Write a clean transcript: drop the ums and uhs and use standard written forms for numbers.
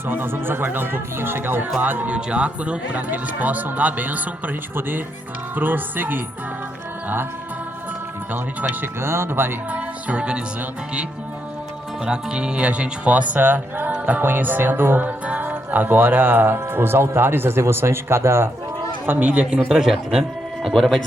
Pessoal, nós vamos aguardar um pouquinho chegar o padre e o diácono para que eles possam dar a bênção para a gente poder prosseguir, tá? Então a gente vai chegando, vai se organizando aqui para que a gente possa estar conhecendo agora os altares, as devoções de cada família aqui no trajeto, né? Agora vai